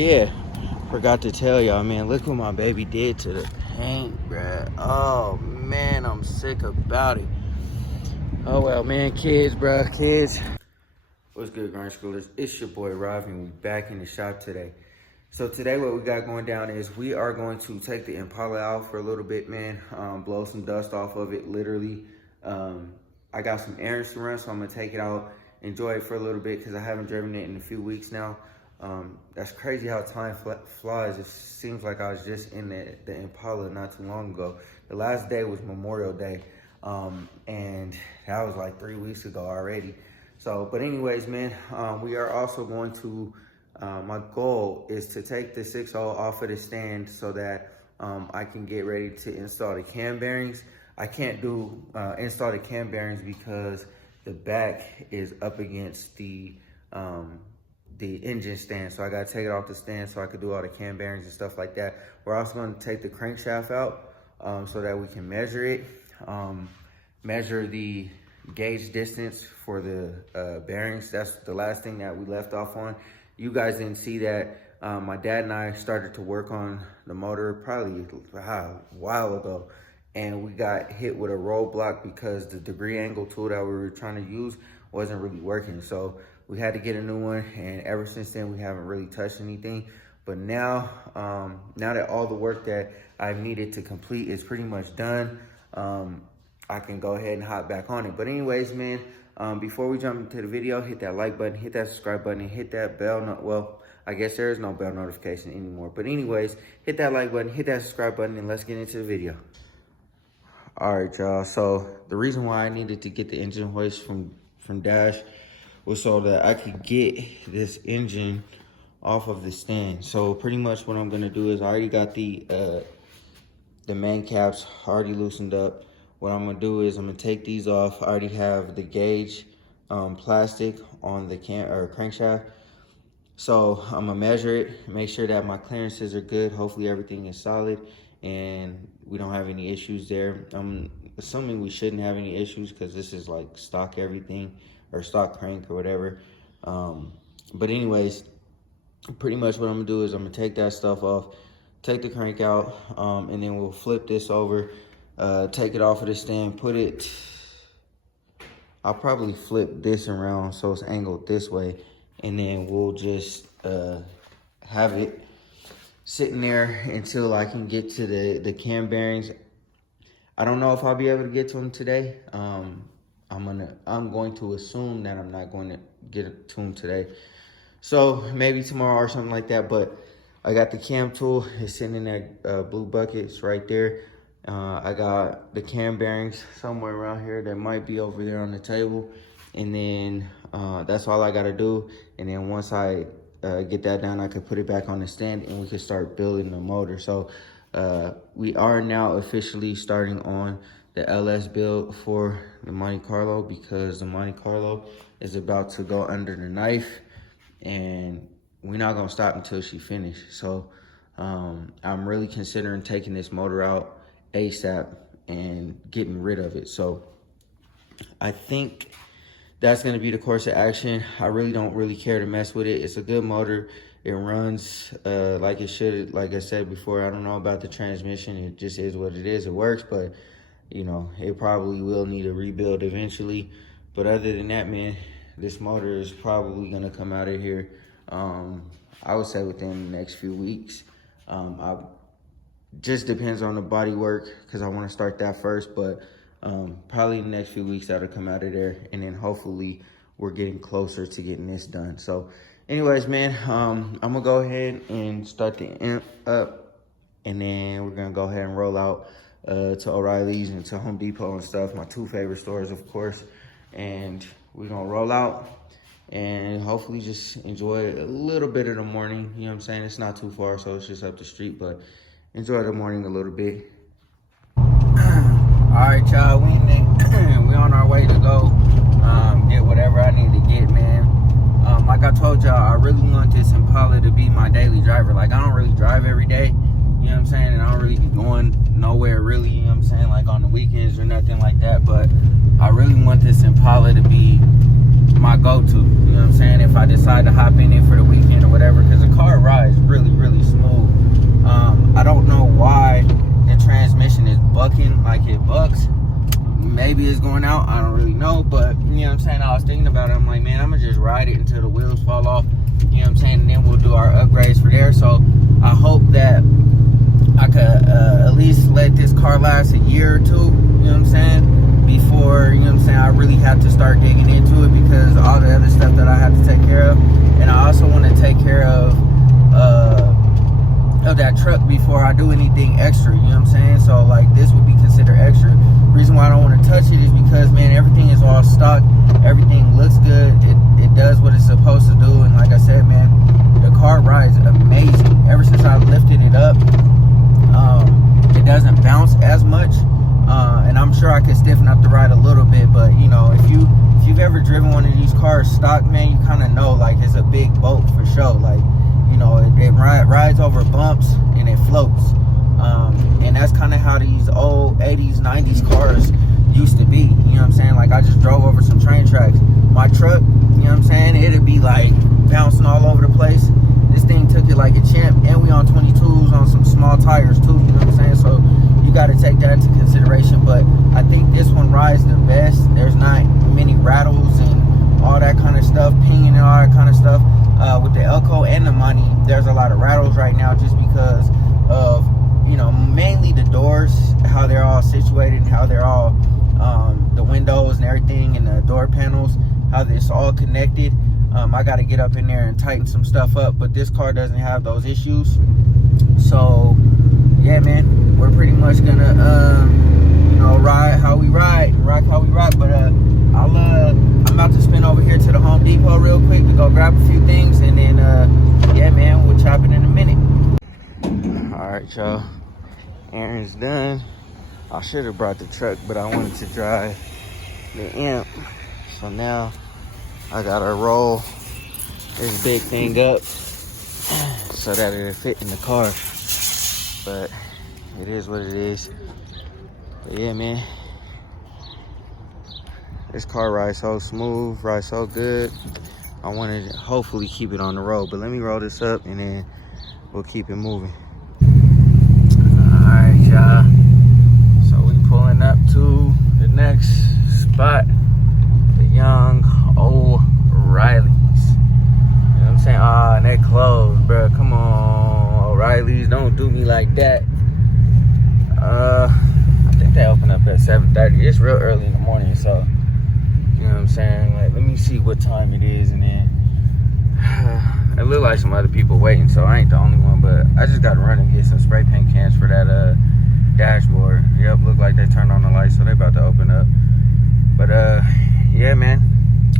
Yeah, forgot to tell y'all, man, look what my baby did to the paint, bruh. Oh, man, I'm sick about it. Oh, well, man, kids, bruh, kids. What's good, Grind Schoolers? It's your boy, Rob, and we back in the shop today. So today what we got going down is we are going to take the Impala out for a little bit, man, blow some dust off of it, literally. I got some errands to run, so I'm going to take it out, enjoy it for a little bit because I haven't driven it in a few weeks now. That's crazy how time flies. It seems like I was just in the Impala not too long ago. The last day was Memorial Day, and that was like 3 weeks ago already. So, but anyways, man, we are also going to, my goal is to take the 6.0 off of the stand so that I can get ready to install the cam bearings. I can't do install the cam bearings because the back is up against the engine stand, so I gotta take it off the stand so I could do all the cam bearings and stuff like that. We're also gonna take the crankshaft out so that we can measure it, measure the gauge distance for the bearings. That's the last thing that we left off on. You guys didn't see that. My dad and I started to work on the motor probably a while ago, and we got hit with a roadblock because the degree angle tool that we were trying to use wasn't really working. So we had to get a new one, and ever since then we haven't really touched anything. But now, now that all the work that I needed to complete is pretty much done, I can go ahead and hop back on it. But anyways, man, before we jump into the video, hit that like button, hit that subscribe button, and hit that bell. Well, I guess there is no bell notification anymore. But anyways, hit that like button, hit that subscribe button, and let's get into the video. All right, y'all. So the reason why I needed to get the engine hoist from Dash was so that I could get this engine off of the stand. So pretty much what I'm gonna do is I already got the main caps already loosened up. What I'm gonna do is I'm gonna take these off. I already have the gauge plastic on the crankshaft. So I'm gonna measure it, make sure that my clearances are good. Hopefully everything is solid and we don't have any issues there. I'm assuming we shouldn't have any issues because this is like stock everything, or stock crank or whatever. But anyways, pretty much what I'm gonna do is I'm gonna take that stuff off, take the crank out, and then we'll flip this over, take it off of the stand, put it, I'll probably flip this around so it's angled this way, and then we'll just have it sitting there until I can get to the cam bearings. I don't know if I'll be able to get to them today. I'm going to assume that I'm not going to get to them today. So maybe tomorrow or something like that. But I got the cam tool. It's sitting in that blue bucket. It's right there. I got the cam bearings somewhere around here. That might be over there on the table. And then that's all I got to do. And then once I get that down, I could put it back on the stand and we could start building the motor. So we are now officially starting on the LS build for the Monte Carlo, because the Monte Carlo is about to go under the knife and we're not gonna stop until she finishes. So I'm really considering taking this motor out ASAP and getting rid of it. So I think that's gonna be the course of action. I really don't really care to mess with it. It's a good motor. It runs like it should. Like I said before, I don't know about the transmission. It just is what it is. It works, but you know, it probably will need a rebuild eventually. But other than that, man, this motor is probably gonna come out of here, I would say within the next few weeks. Just depends on the body work, because I want to start that first, but probably in the next few weeks that'll come out of there, and then hopefully we're getting closer to getting this done. So anyways, man, I'm gonna go ahead and start the amp up, and then we're gonna go ahead and roll out to O'Reilly's and to Home Depot and stuff, my two favorite stores, of course. And we're gonna roll out and hopefully just enjoy a little bit of the morning. You know what I'm saying? It's not too far, so it's just up the street, but enjoy the morning a little bit. All right, y'all, we on our way to go get whatever I need to get, man. Like I told y'all, I really want this Impala to be my daily driver. Like, I don't really drive every day, you know what I'm saying? And I don't really be going nowhere really, you know what I'm saying, like on the weekends or nothing like that. But I really want this Impala to be my go-to, you know what I'm saying, if I decide to hop in it for the weekend or whatever, because the car rides really, really smooth. I don't know why the transmission is bucking like it bucks. Maybe it's going out, I don't really know, but you know what I'm saying, I was thinking about it. I'm like, man, I'm gonna just ride it until the wheels fall off, you know what I'm saying, and then we'll do our upgrades for there. So I hope that I could at least let this car last a year or two, you know what I'm saying, before, you know what I'm saying, I really have to start digging into it, because all the other stuff that I have to take care of. And I also want to take care of that truck before I do anything extra, you know what I'm saying. So like, this would be considered extra. Reason why I don't want to touch it is because, man, everything is all stock, everything looks good, it does what it's supposed to do. And like I said, man, the car rides amazing. Ever since I lifted it up, it doesn't bounce as much, and I'm sure I could stiffen up the ride a little bit. But you know, if you've ever driven one of these cars stock, man, you kind of know like it's a big boat for sure. Like, you know, it rides over bumps and it floats, and that's kind of how these old 80s 90s cars used to be, you know what I'm saying. Like, I just drove over some train tracks. My truck, you know what I'm saying, it'd be like bouncing all over the place. This thing took it like a champ, and we on 22s on some small tires too, you know what I'm saying. So you got to take that into consideration. But I think this one rides the best. There's not many rattles and all that kind of stuff, pinging and all that kind of stuff. With the Elko and the Monte, there's a lot of rattles right now, just because of, you know, mainly the doors, how they're all situated, and how they're all the windows and everything, and the door panels, how it's all connected. I got to get up in there and tighten some stuff up, but this car doesn't have those issues. So yeah, man, we're pretty much gonna you know, ride how we ride, rock how we rock. But I'm about to spin over here to the Home Depot real quick to go grab a few things, and then yeah, man, we'll chop it in a minute. All right, y'all, errand's done. I should have brought the truck, but I wanted to drive the Imp. So now I gotta roll this big thing up so that it'll fit in the car. But it is what it is. But yeah, man, this car rides so smooth, rides so good. I wanted to hopefully keep it on the road. But let me roll this up and then we'll keep it moving. All right, y'all. So we pulling up to the next spot, the young O'Reilly's. You know what I'm saying? Ah, and that closed, bro. Come on, O'Reilly's, don't do me like that. I think they open up at 7:30. It's real early in the morning, so you know what I'm saying. Like, let me see what time it is, and then it look like some other people waiting, so I ain't the only one. But I just gotta run and get some spray paint cans for that dashboard. Yep, look like they turned on the light, so they about to open up. But yeah, man,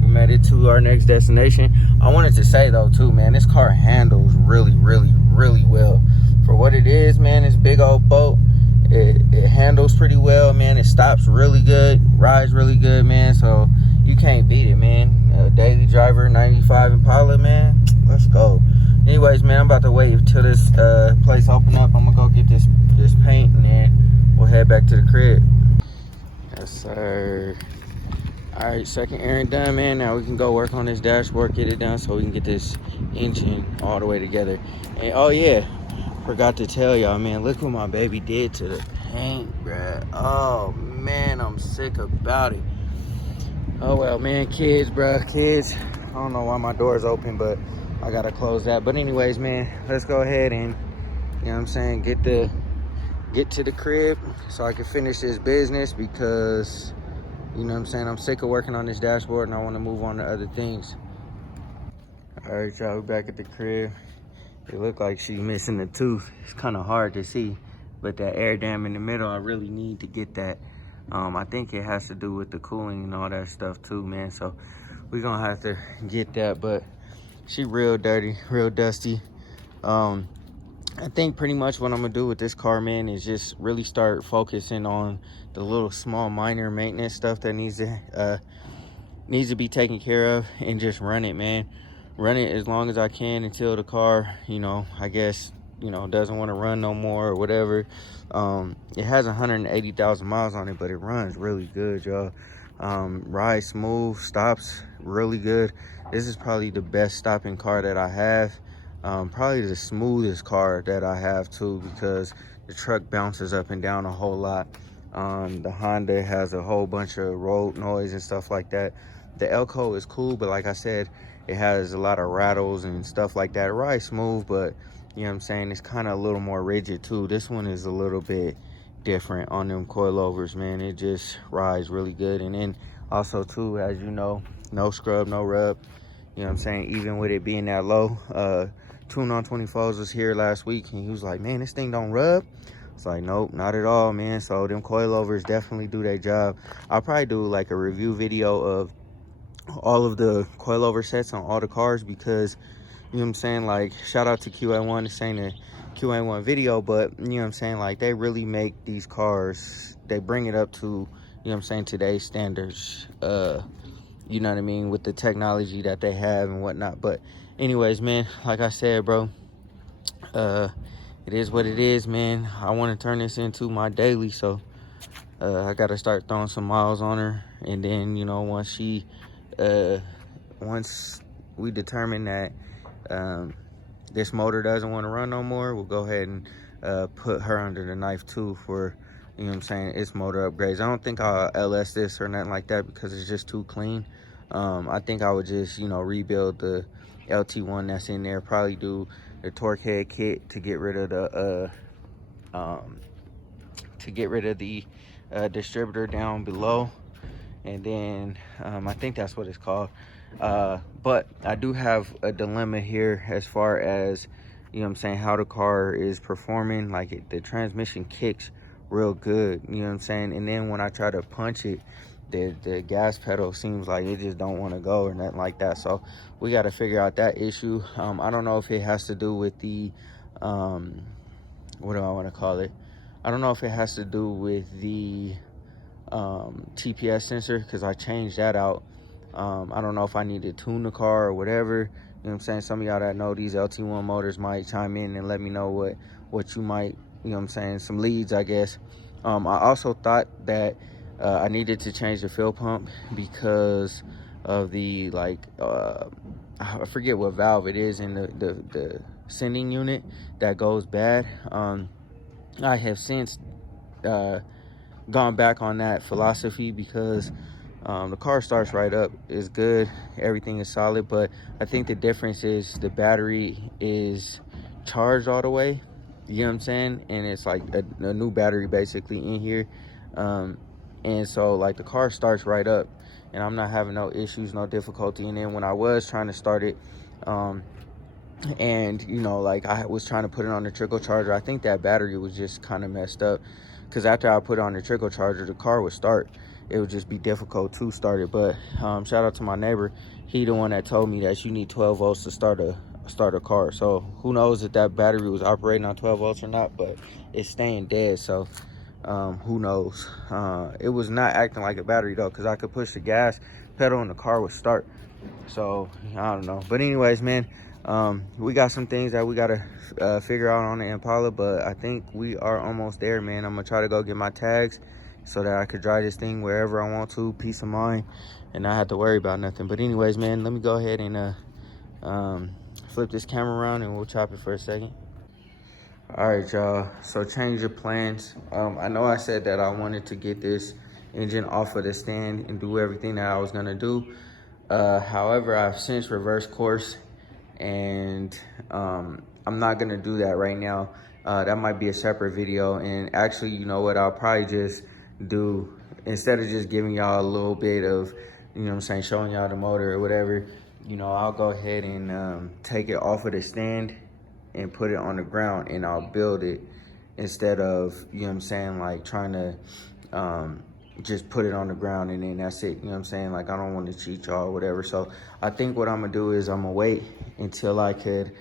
we made it to our next destination. I wanted to say though too, man, this car handles really, really, really well for what it is, man. This big old boat, it handles pretty well, man. It stops really good, rides really good, man. So you can't beat it, man. Daily driver 95 Impala, man. Let's go. Anyways, man, I'm about to wait until this place open up. I'm gonna go get this paint, and then we'll head back to the crib. Yes, sir. All right, second errand done, man. Now we can go work on this dashboard, get it done, so we can get this engine all the way together. And oh yeah, forgot to tell y'all, man, look what my baby did to the paint, bruh. Oh man, I'm sick about it. Oh well, man, kids, bruh, kids. I don't know why my door is open, but I gotta close that. But anyways, man, let's go ahead and, you know what I'm saying, get to the crib so I can finish this business, because, you know what I'm saying, I'm sick of working on this dashboard and I want to move on to other things. All right, y'all, we're back at the crib. It looked like she's missing a tooth. It's kind of hard to see, but that air dam in the middle, I really need to get that. I think it has to do with the cooling and all that stuff too, man. So we're gonna have to get that, but she real dirty, real dusty. I think pretty much what I'm gonna do with this car, man, is just really start focusing on the little small minor maintenance stuff that needs to be taken care of, and just run it, man. Run it as long as I can until the car, you know, I guess, you know, doesn't want to run no more or whatever. It has 180,000 miles on it, but it runs really good, y'all. Rides smooth, stops really good. This is probably the best stopping car that I have. Probably the smoothest car that I have too, because the truck bounces up and down a whole lot. The Honda has a whole bunch of road noise and stuff like that. The Elko is cool, but like I said, it has a lot of rattles and stuff like that. It rides smooth, but you know what I'm saying, it's kind of a little more rigid too. This one is a little bit different on them coilovers, man. It just rides really good. And then also too, as you know, no scrub, no rub. You know what I'm saying? Even with it being that low, Tune on 24s was here last week, and he was like, man, this thing don't rub. It's like, nope, not at all, man. So them coilovers definitely do their job. I'll probably do like a review video of all of the coilover sets on all the cars, because you know what I'm saying, like, shout out to QA1, it's saying a QA1 video, but you know what I'm saying, like, they really make these cars, they bring it up to, you know what I'm saying, today's standards, you know what I mean, with the technology that they have and whatnot. But anyways, man, like I said, bro, it is what it is, man. I want to turn this into my daily, so I gotta start throwing some miles on her. And then, you know, once we determine that this motor doesn't want to run no more, we'll go ahead and put her under the knife too for, you know what I'm saying, it's motor upgrades. I don't think I'll LS this or nothing like that, because it's just too clean. I think I would just, you know, rebuild the LT1 that's in there, probably do the torque head kit to get rid of the distributor down below. And then I think that's what it's called. But I do have a dilemma here as far as, you know what I'm saying, how the car is performing. Like, the transmission kicks real good, you know what I'm saying, and then when I try to punch it, the gas pedal seems like it just don't want to go or nothing like that. So we got to figure out that issue. I don't know if it has to do with the what do I want to call it, I don't know if it has to do with the TPS sensor, because I changed that out. I don't know if I need to tune the car or whatever. You know what I'm saying? Some of y'all that know these LT1 motors might chime in and let me know what you might, you know what I'm saying, some leads, I guess. I also thought that I needed to change the fuel pump because of the, like, I forget what valve it is in the sending unit that goes bad. I have since gone back on that philosophy, because the car starts right up, is good, everything is solid, but I think the difference is the battery is charged all the way, you know what I'm saying, and it's like a new battery basically in here. And so, like, the car starts right up and I'm not having no issues, no difficulty. And then when I was trying to start it, and you know, like, I was trying to put it on the trickle charger, I think that battery was just kind of messed up, because after I put it on the trickle charger, the car would start. It would just be difficult to start it. But shout out to my neighbor, he the one that told me that you need 12 volts to start a car. So who knows if that battery was operating on 12 volts or not, but it's staying dead. So who knows. It was not acting like a battery though, because I could push the gas pedal and the car would start. So I don't know. But anyways, man, we got some things that we gotta figure out on the Impala, but I think we are almost there, man. I'm gonna try to go get my tags so that I could drive this thing wherever I want to, peace of mind, and not have to worry about nothing. But anyways, man, let me go ahead and flip this camera around and we'll chop it for a second. All right, y'all, so change of plans. I know I said that I wanted to get this engine off of the stand and do everything that I was gonna do. However, I've since reversed course, and I'm not gonna do that right now. That might be a separate video. And actually, you know what, I'll probably just do, instead of just giving y'all a little bit of, you know what I'm saying, showing y'all the motor or whatever, you know, I'll go ahead and take it off of the stand and put it on the ground, and I'll build it, instead of, you know what I'm saying, like trying to just put it on the ground and then that's it. You know what I'm saying? Like, I don't want to cheat y'all or whatever. So I think what I'm gonna do is I'm gonna wait until I could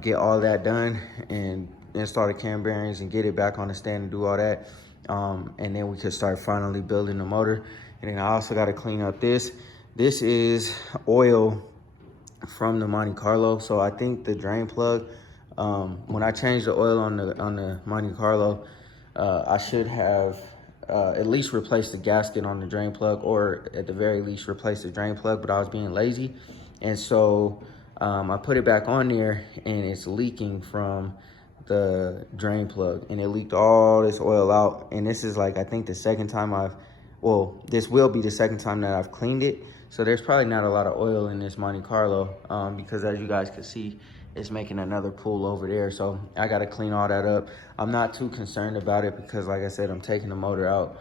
get all that done and install the cam bearings and get it back on the stand and do all that. And then we could start finally building the motor. And then I also got to clean up this. This is oil from the Monte Carlo. So I think the drain plug, when I changed the oil on the Monte Carlo, I should have at least replace the gasket on the drain plug, or at the very least replace the drain plug, but I was being lazy. And so I put it back on there, and it's leaking from the drain plug, and it leaked all this oil out. And this is like, I think the second time this will be the second time that I've cleaned it. So there's probably not a lot of oil in this Monte Carlo, because as you guys can see, it's making another pool over there. So I got to clean all that up. I'm not too concerned about it because, like I said, I'm taking the motor out.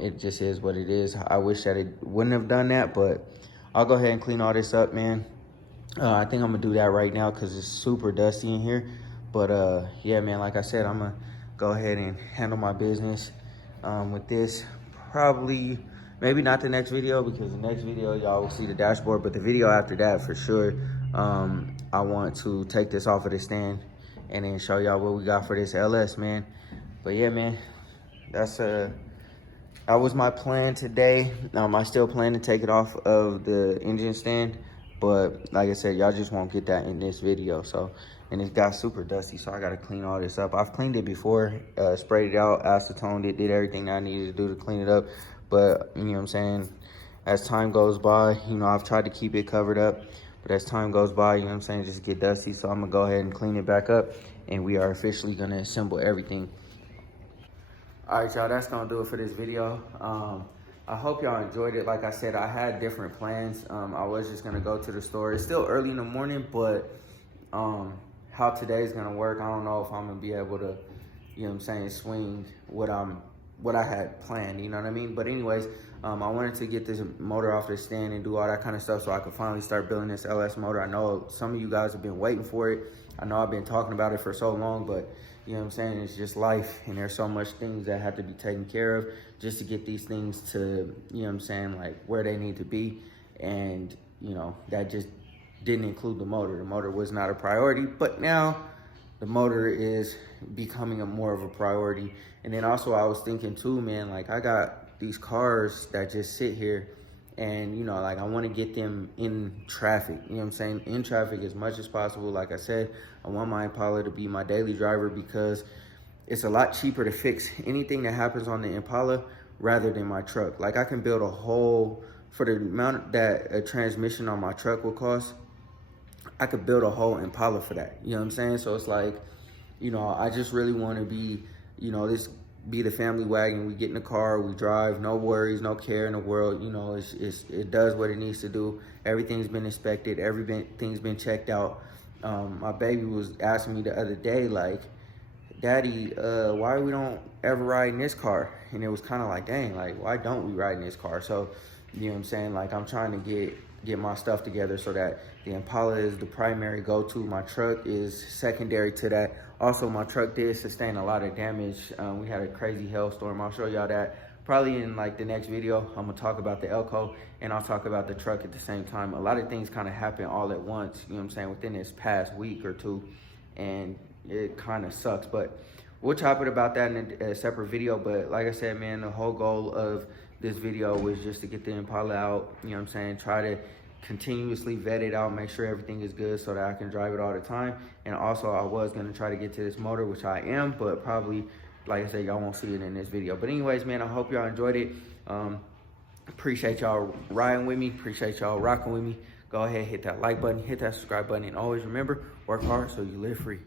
It just is what it is. I wish that it wouldn't have done that, but I'll go ahead and clean all this up, man. I think I'm gonna do that right now because it's super dusty in here. But yeah, man, like I said, I'm gonna go ahead and handle my business with this. Probably, maybe not the next video, because the next video y'all will see the dashboard, but the video after that for sure, I want to take this off of the stand and then show y'all what we got for this LS, man. But yeah, man, that was my plan today. I still plan to take it off of the engine stand, but like I said, y'all just won't get that in this video. So, and it got super dusty, so I gotta clean all this up. I've cleaned it before, sprayed it out, acetoned it, did everything I needed to do to clean it up. But you know what I'm saying, as time goes by, you know, I've tried to keep it covered up, but as time goes by, you know what I'm saying, just get dusty. So I'm gonna go ahead and clean it back up, and we are officially gonna assemble everything. All right, y'all, that's gonna do it for this video. I hope y'all enjoyed it. Like I said, I had different plans. I was just gonna go to the store. It's still early in the morning, but how today's gonna work, I don't know if I'm gonna be able to, you know what I'm saying, swing what I had planned, you know what I mean? But anyways, I wanted to get this motor off the stand and do all that kind of stuff so I could finally start building this LS motor. I know some of you guys have been waiting for it. I know I've been talking about it for so long, but you know what I'm saying, it's just life, and there's so much things that have to be taken care of just to get these things to, you know what I'm saying, like where they need to be. And you know, that just didn't include the motor. The motor was not a priority, but now the motor is becoming more of a priority. And then also I was thinking too, man, like I got these cars that just sit here, and you know, like I want to get them in traffic, you know what I'm saying, in traffic as much as possible. Like I said, I want my Impala to be my daily driver because it's a lot cheaper to fix anything that happens on the Impala rather than my truck. Like I can build a whole, for the amount that a transmission on my truck will cost, I could build a whole Impala for that, you know what I'm saying? So it's like, you know, I just really want to be, you know, this be the family wagon. We get in the car, we drive, no worries, no care in the world. You know, it does what it needs to do. Everything's been inspected, everything's been checked out. My baby was asking me the other day, like, Daddy, why we don't ever ride in this car? And it was kind of like, dang, like, why don't we ride in this car? So, you know what I'm saying? Like, I'm trying to get my stuff together so that the Impala is the primary go-to. My truck is secondary to that. Also, my truck did sustain a lot of damage. We had a crazy hailstorm. I'll show y'all that probably in like the next video. I'm gonna talk about the Elko, and I'll talk about the truck at the same time. A lot of things kind of happen all at once, you know what I'm saying, within this past week or two, and it kind of sucks. But we'll chop it about that in a separate video. But like I said, man, the whole goal of this video was just to get the Impala out, you know what I'm saying, try to continuously vet it out, make sure everything is good so that I can drive it all the time. And also I was going to try to get to this motor, which I am, but probably, like I said, y'all won't see it in this video. But anyways, man, I hope y'all enjoyed it. Appreciate y'all riding with me, appreciate y'all rocking with me. Go ahead, hit that like button, hit that subscribe button, and always remember, work hard so you live free.